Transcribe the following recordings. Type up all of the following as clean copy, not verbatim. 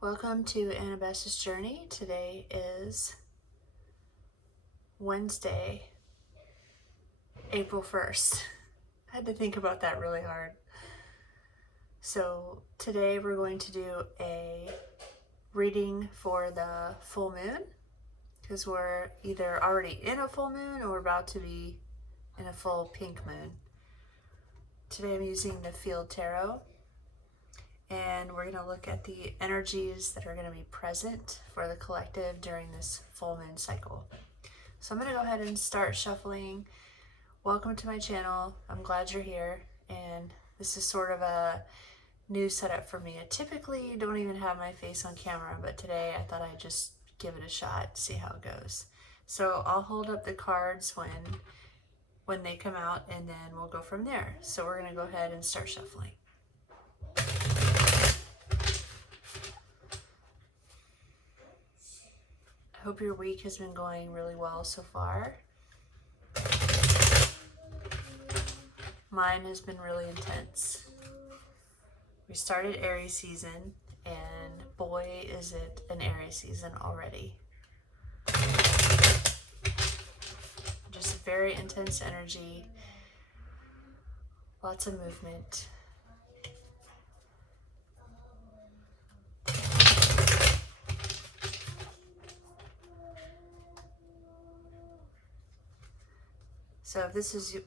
Welcome to Anabasis Journey. Today is Wednesday, April 1st. I had to think about that really hard. So today we're going to do a reading for the full moon because we're either already in a full moon or we're about to be in a full pink moon. Today I'm using the Field Tarot, and we're going to look at the energies that are going to be present for the collective during this full moon cycle. So I'm going to go ahead and start shuffling. Welcome to my channel. I'm glad you're here, and this is sort of a new setup for me. I typically don't even have my face on camera, but today I thought I'd just give it a shot, see how it goes. So I'll hold up the cards when they come out, and then we'll go from there. So we're going to go ahead and start shuffling. I hope your week has been going really well so far. Mine has been really intense. We started Aries season, and boy, is it an Aries season already. Just very intense energy, lots of movement. So if this is your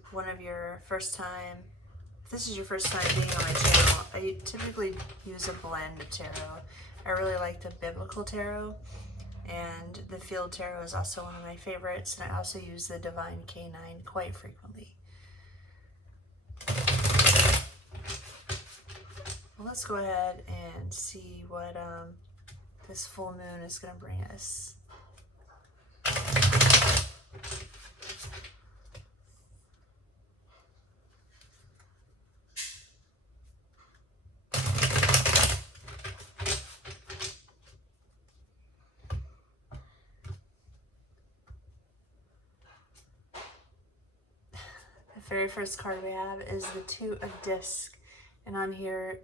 first time being on my channel, I typically use a blend of tarot. I really like the biblical tarot, and the Field Tarot is also one of my favorites, and I also use the Divine Canine quite frequently. Well, let's go ahead and see what this full moon is going to bring us. The very first card we have is the Two of Discs, and on here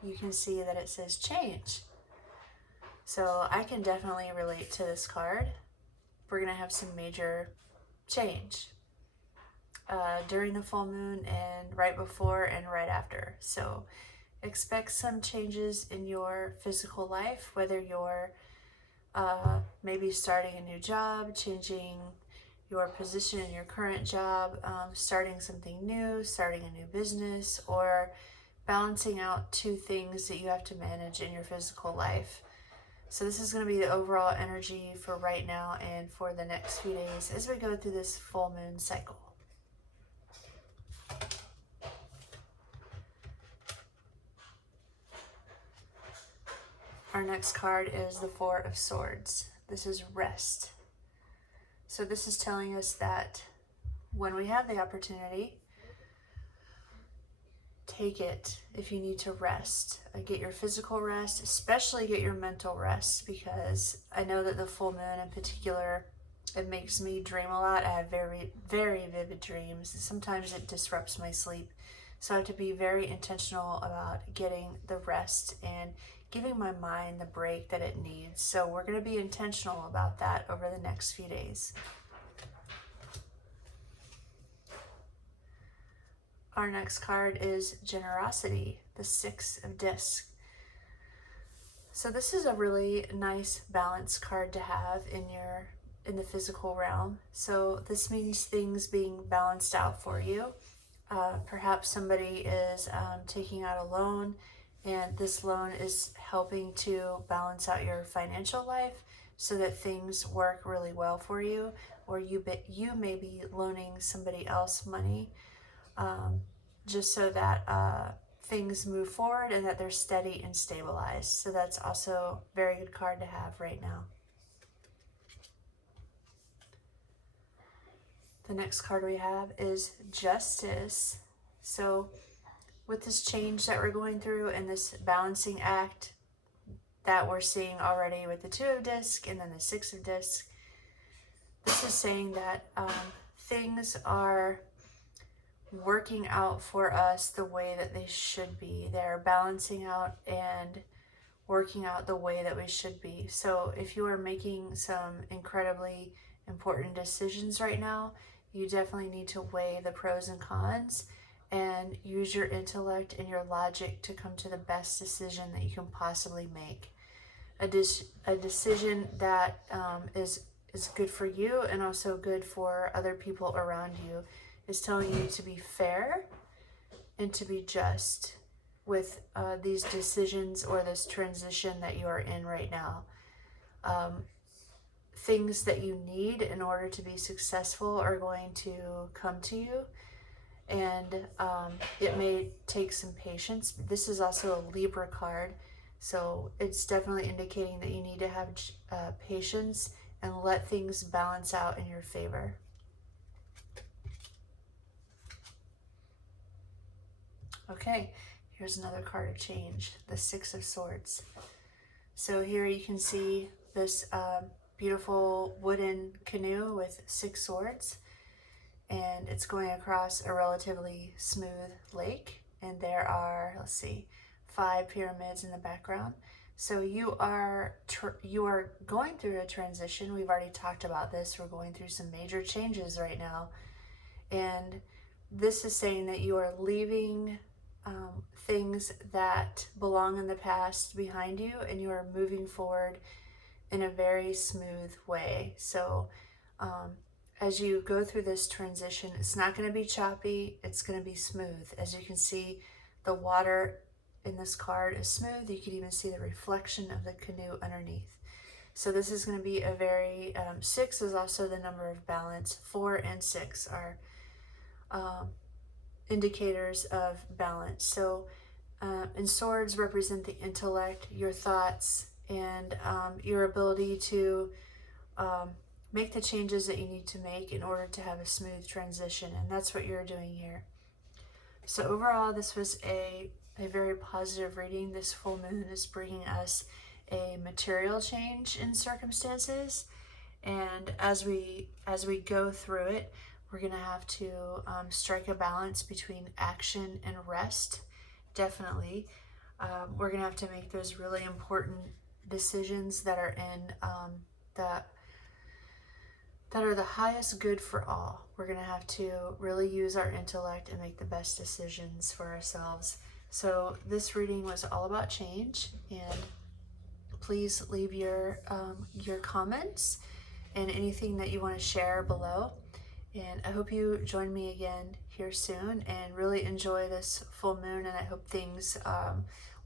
you can see that it says change. So I can definitely relate to this card. We're going to have some major change during the full moon, and right before and right after. So expect some changes in your physical life, whether you're maybe starting a new job, changing your position in your current job, starting something new, starting a new business, or balancing out two things that you have to manage in your physical life. So this is going to be the overall energy for right now and for the next few days as we go through this full moon cycle. Our next card is the Four of Swords. This is rest. So this is telling us that when we have the opportunity, take it if you need to rest. Get your physical rest, especially get your mental rest, because I know that the full moon in particular, it makes me dream a lot. I have very, very vivid dreams. Sometimes it disrupts my sleep. So I have to be very intentional about getting the rest and giving my mind the break that it needs. So we're going to be intentional about that over the next few days. Our next card is generosity, the Six of Discs. So this is a really nice balance card to have in the physical realm. So this means things being balanced out for you. Perhaps somebody is taking out a loan, and this loan is helping to balance out your financial life so that things work really well for you, or you may be loaning somebody else money just so that things move forward and that they're steady and stabilized. So that's also a very good card to have right now. The next card we have is Justice. So with this change that we're going through and this balancing act that we're seeing already with the Two of Discs and then the Six of Discs, this is saying that things are working out for us the way that they should be. They're balancing out, and working out the way that we should be. So if you are making some incredibly important decisions right now, you definitely need to weigh the pros and cons and use your intellect and your logic to come to the best decision that you can possibly make. A decision that is good for you and also good for other people around you is telling you to be fair and to be just with these decisions or this transition that you are in right now. Things that you need in order to be successful are going to come to you, and it may take some patience. This is also a Libra card, so it's definitely indicating that you need to have patience and let things balance out in your favor. Okay, here's another card of change, the Six of Swords. So here you can see this beautiful wooden canoe with 6 swords, and it's going across a relatively smooth lake, and there are, let's see, 5 pyramids in the background. So you are going through a transition. We've already talked about this. We're going through some major changes right now, and this is saying that you are leaving things that belong in the past behind you, and you are moving forward in a very smooth way. So as you go through this transition, it's not going to be choppy, it's going to be smooth. As you can see, the water in this card is smooth. You can even see the reflection of the canoe underneath. So this is going to be a very, 6 is also the number of balance. 4 and 6 are indicators of balance. So and swords represent the intellect, your thoughts, and your ability to make the changes that you need to make in order to have a smooth transition, and that's what you're doing here. So overall, this was a very positive reading. This full moon is bringing us a material change in circumstances, and as we go through it, we're going to have to strike a balance between action and rest. Definitely. We're going to have to make those really important decisions that are in that are the highest good for all. We're going to have to really use our intellect and make the best decisions for ourselves. So this reading was all about change, and please leave your comments and anything that you want to share below. And I hope you join me again here soon and really enjoy this full moon, and I hope things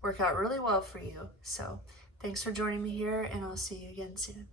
work out really well for you. So thanks for joining me here, and I'll see you again soon.